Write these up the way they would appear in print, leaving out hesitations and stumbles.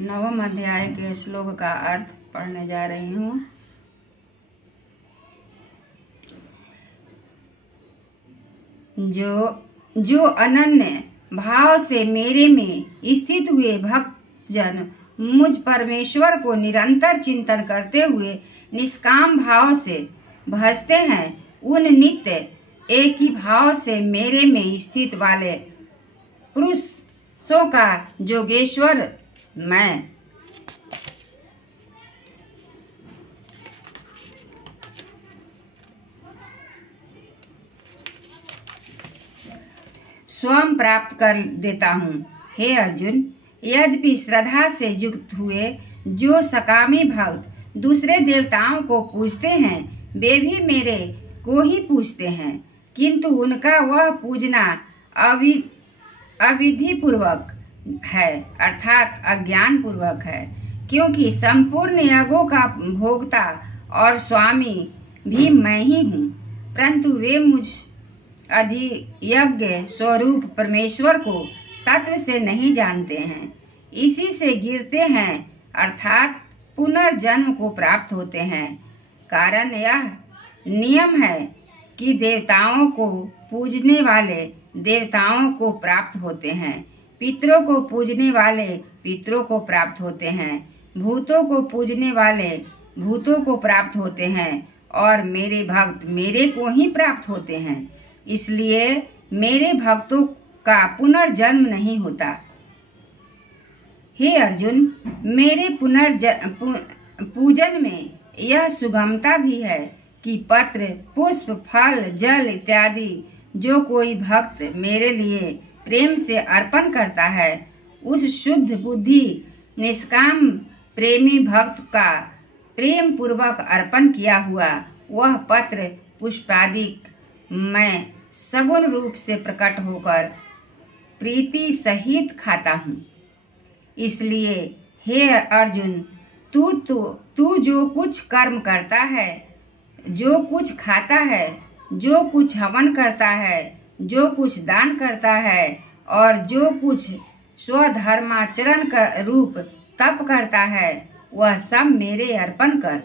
नवम अध्याय के श्लोक का अर्थ पढ़ने जा रही हूँ। जो अनन्य भाव से मेरे में स्थित हुए भक्तजन मुझ परमेश्वर को निरंतर चिंतन करते हुए निष्काम भाव से भजते हैं, उन नित्य एक ही भाव से मेरे में स्थित वाले पुरुषों का जोगेश्वर मैं स्वयं प्राप्त कर देता हूँ। हे अर्जुन, यद्यपि श्रद्धा से युक्त हुए जो सकामी भक्त दूसरे देवताओं को पूजते हैं, वे भी मेरे को ही पूजते हैं, किंतु उनका वह पूजना अविधि पूर्वक है, अर्थात अज्ञान पूर्वक है, क्योंकि संपूर्ण यज्ञों का भोक्ता और स्वामी भी मैं ही हूँ, परंतु वे मुझ अधियज्ञ स्वरूप परमेश्वर को तत्व से नहीं जानते हैं। इसी से गिरते हैं, अर्थात पुनर्जन्म को प्राप्त होते हैं। कारण यह नियम है कि देवताओं को पूजने वाले देवताओं को प्राप्त होते हैं, पितरों को पूजने वाले पितरों को प्राप्त होते हैं, भूतों को पूजने वाले भूतों को प्राप्त होते हैं, और मेरे भक्त मेरे को ही प्राप्त होते हैं। इसलिए मेरे भक्तों का पुनर्जन्म नहीं होता। हे अर्जुन, मेरे पूजन में यह सुगमता भी है कि पत्र, पुष्प, फल, जल इत्यादि जो कोई भक्त मेरे लिए प्रेम से अर्पण करता है, उस शुद्ध बुद्धि निष्काम प्रेमी भक्त का प्रेम पूर्वक अर्पण किया हुआ वह पत्र पुष्पादि मैं सगुण रूप से प्रकट होकर प्रीति सहित खाता हूँ। इसलिए हे अर्जुन, तू जो कुछ कर्म करता है, जो कुछ खाता है, जो कुछ हवन करता है, जो कुछ दान करता है, और जो कुछ स्वधर्माचरण रूप तप करता है, वह सब मेरे अर्पण कर।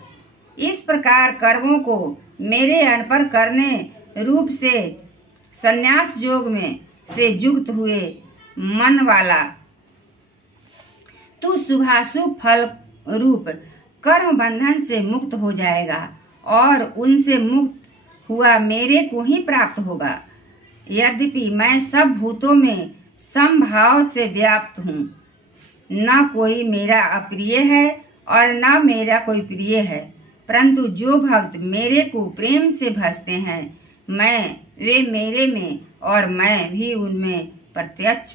इस प्रकार कर्मों को मेरे अर्पण करने रूप से संन्यास योग में से युक्त हुए मन वाला तू शुभाशुभ फल रूप कर्म बंधन से मुक्त हो जाएगा और उनसे मुक्त हुआ मेरे को ही प्राप्त होगा। यद्यपि मैं सब भूतों में समभाव से व्याप्त हूँ, न कोई मेरा अप्रिय है और न मेरा कोई प्रिय है, परंतु जो भक्त मेरे को प्रेम से भजते हैं, वे मेरे में और मैं भी उनमें प्रत्यक्ष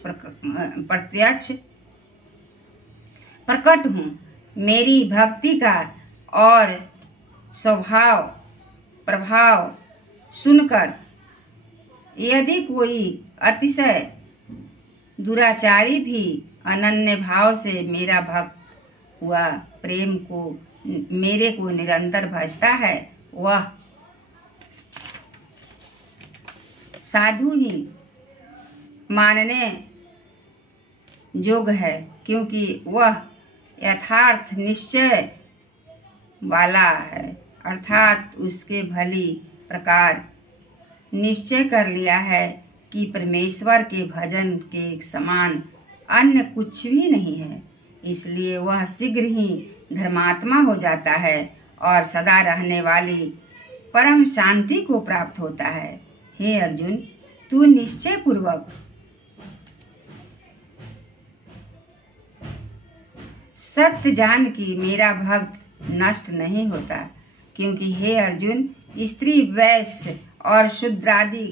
प्रकट हूँ। मेरी भक्ति का और स्वभाव प्रभाव सुनकर यदि कोई अतिशय दुराचारी भी अनन्य भाव से मेरा भक्त हुआ प्रेम को मेरे को निरंतर भजता है, वह साधु ही मानने योग्य है, क्योंकि वह यथार्थ निश्चय वाला है, अर्थात उसके भली प्रकार निश्चय कर लिया है कि परमेश्वर के भजन के समान अन्य कुछ भी नहीं है। इसलिए वह शीघ्र ही धर्मात्मा हो जाता है और सदा रहने वाली परम शांति को प्राप्त होता है। हे अर्जुन, तू निश्चय पूर्वक सत्य जान कि मेरा भक्त नष्ट नहीं होता, क्योंकि हे अर्जुन, स्त्री, वैश्य और शूद्रादि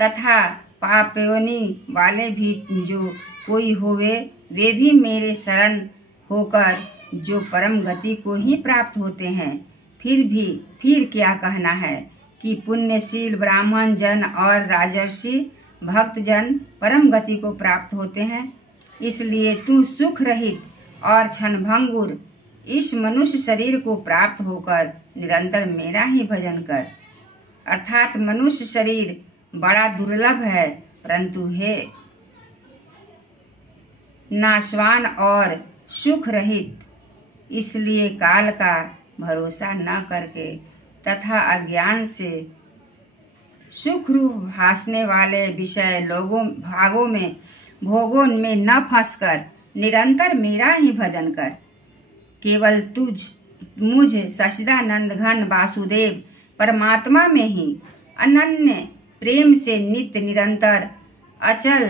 तथा पापयोनि वाले भी जो कोई होवे, वे भी मेरे शरण होकर जो परम गति को ही प्राप्त होते हैं। फिर क्या कहना है कि पुण्यशील ब्राह्मण जन और राजर्षि भक्त जन परम गति को प्राप्त होते हैं। इसलिए तू सुख रहित और क्षणभंगुर इस मनुष्य शरीर को प्राप्त होकर निरंतर मेरा ही भजन कर। अर्थात मनुष्य शरीर बड़ा दुर्लभ है, परंतु है नाशवान और सुख रहित, इसलिए काल का भरोसा न करके तथा अज्ञान से सुख रूप भासने वाले विषय भोगों में न फंसकर निरंतर मेरा ही भजन कर। केवल मुझ सच्चिदानंद घन वासुदेव परमात्मा में ही अनन्य प्रेम से नित्य निरंतर अचल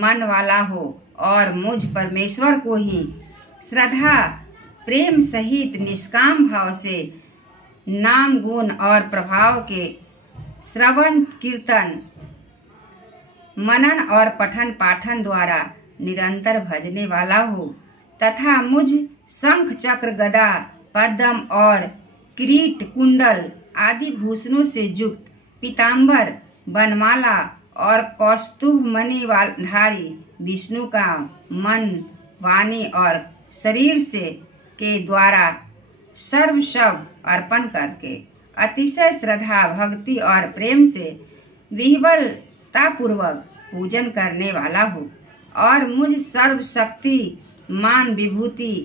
मन वाला हो और मुझ परमेश्वर को ही श्रद्धा प्रेम सहित निष्काम भाव से नाम गुण और प्रभाव के श्रवण कीर्तन मनन और पठन पाठन द्वारा निरंतर भजने वाला हो तथा मुझ शंख चक्र गदा पद्म और किरीट कुंडल आदि भूषणों से युक्त पीताम्बर बनमाला और कौस्तुभ मणि धारी विष्णु का मन वाणी और शरीर से के द्वारा सर्व शव अर्पण करके अतिशय श्रद्धा भक्ति और प्रेम से विह्वलता पूर्वक पूजन करने वाला हो और मुझ सर्व शक्ति मान विभूति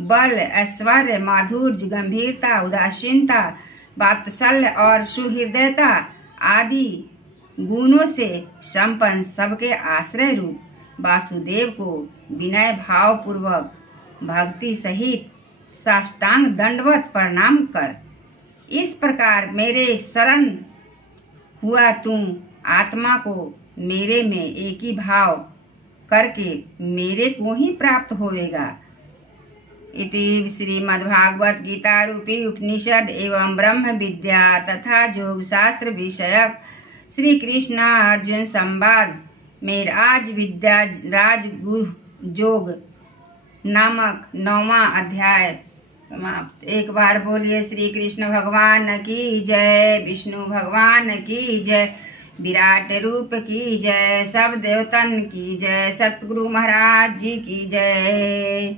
बल ऐश्वर्य माधुर्य गंभीरता उदासीनता वात्सल्य और सुहृदयता आदि गुणों से संपन्न सबके आश्रय रूप वासुदेव को विनय भाव पूर्वक भक्ति सहित साष्टांग दंडवत प्रणाम कर। इस प्रकार मेरे शरण हुआ तू आत्मा को मेरे में एक ही भाव करके मेरे को ही प्राप्त होवेगा। इति श्रीमद्भागवत गीता रूपी उपनिषद एवं ब्रह्म विद्या तथा योग शास्त्र विषयक श्री कृष्ण अर्जुन संवाद में राज विद्या राजगुह योग नामक 9वां अध्याय समाप्त। एक बार बोलिए श्री कृष्ण भगवान की जय, विष्णु भगवान की जय, विराट रूप की जय, सब देवतन की जय, सतगुरु महाराज जी की जय।